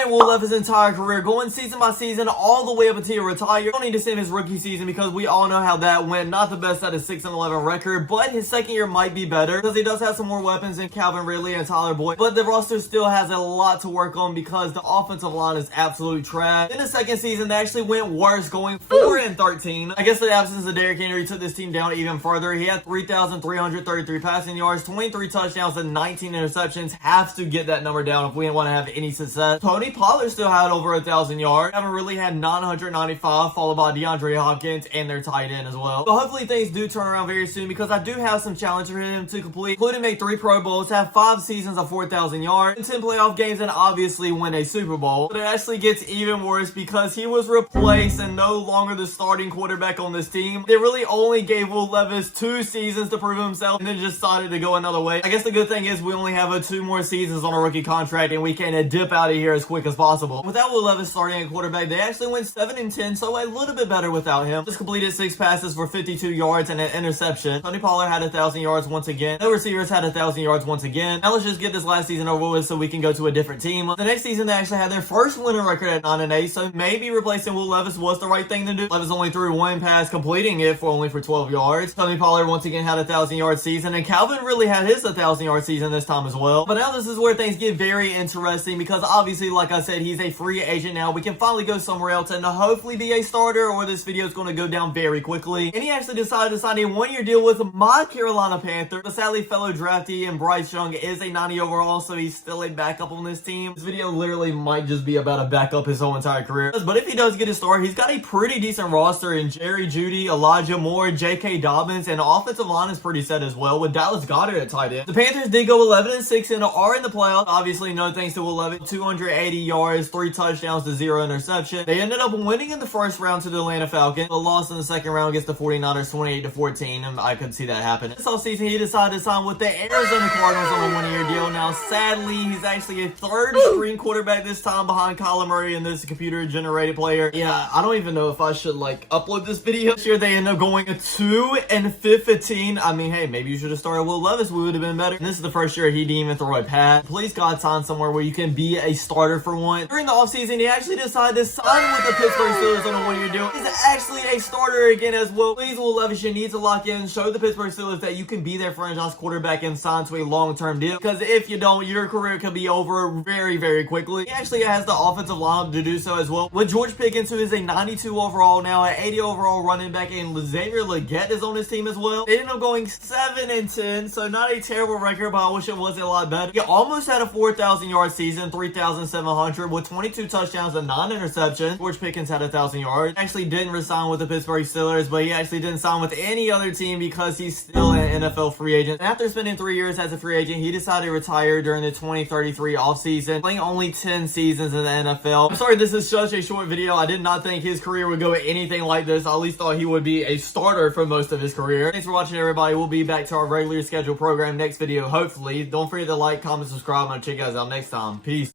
playing Will Levis' entire career, going season by season, all the way up until he retired. Don't need to see his rookie season because we all know how that went. Not the best at a 6-11 record, but his second year might be better because he does have some more weapons than Calvin Ridley and Tyler Boyd. But the roster still has a lot to work on because the offensive line is absolute trash. In the second season, they actually went worse, going 4-13. I guess the absence of Derrick Henry took this team down even further. He had 3,333 passing yards, 23 touchdowns, and 19 interceptions. Have to get that number down if we want to have any success. Tony Pollard still had over 1,000 yards. Haven't really had 995, followed by DeAndre Hopkins and their tight end as well. So hopefully things do turn around very soon because I do have some challenges for him to complete, including make 3 Pro Bowls, have 5 seasons of 4,000 yards, and 10 playoff games, and obviously win a Super Bowl. But it actually gets even worse because he was replaced and no longer the starting quarterback on this team. They really only gave Will Levis 2 seasons to prove himself and then just decided to go another way. I guess the good thing is we only have 2 more seasons on a rookie contract and we can dip out of here as quick as possible. Without Will Levis starting at quarterback, they actually went 7-10, so a little bit better without him. Just completed 6 passes for 52 yards and an interception. Tony Pollard had 1,000 yards once again. No receivers had 1,000 yards once again. Now let's just get this last season over with so we can go to a different team. The next season they actually had their first winning record at 9-8, so maybe replacing Will Levis was the right thing to do. Levis only threw 1 pass, completing it for only 12 yards. Tony Pollard once again had 1,000 yard season, and Calvin really had his 1,000 yard season this time as well. But now this is where things get very interesting because obviously, like I said, he's a free agent now. We can finally go somewhere else and hopefully be a starter, or this video is going to go down very quickly. And he actually decided to sign a 1-year deal with my Carolina Panthers. But sadly, fellow draftee and Bryce Young is a 90 overall, so he's still a backup on this team. This video literally might just be about a backup his whole entire career. But if he does get a start, he's got a pretty decent roster in Jerry Jeudy, Elijah Moore, J.K. Dobbins, and the offensive line is pretty set as well with Dallas Goedert at tight end. The Panthers did go 11-6 and are in the playoffs. Obviously, no thanks to Will Levis. 280 yards, 3 touchdowns to 0 interception. They ended up winning in the first round to the Atlanta Falcons, but lost in the second round against the 49ers 28-14, and I could see that happen. This offseason, he decided to sign with the Arizona Cardinals on a 1-year deal. Now, sadly, he's actually a 3rd string quarterback this time behind Kyler Murray and this computer-generated player. Yeah, I don't even know if I should, upload this video. Sure, they end up going 2-15. I mean, hey, maybe you should have started Will Levis. We would have been better. And this is the first year he didn't even throw a pass. Please, God, sign somewhere where you can be a starter for one. During the offseason, he actually decided to sign with the Pittsburgh Steelers on a 1-year deal. He's actually a starter again as well. Please, Will Levis, you need to lock in. Show the Pittsburgh Steelers that you can be their franchise quarterback and sign to a long-term deal. Because if you don't, your career could be over very, very quickly. He actually has the offensive line to do so as well. With George Pickens, who is a 92 overall now, an 80 overall running back, and Xavier Legette is on his team as well. They ended up going 7-10, so not a terrible record, but I wish it was a lot better. He almost had a 4,000 yard season, 3,700 with 22 touchdowns and 9 interceptions. George Pickens had 1,000 yards. Actually didn't resign with the Pittsburgh Steelers, but he actually didn't sign with any other team because he's still an NFL free agent. After spending 3 years as a free agent, he decided to retire during the 2033 offseason, playing only 10 seasons in the NFL. I'm sorry this is such a short video. I did not think his career would go anything like this. I at least thought he would be a starter for most of his career. Thanks for watching, everybody. We'll be back to our regular scheduled program next video, hopefully. Don't forget to like, comment, subscribe. I'm gonna check you guys out next time. Peace.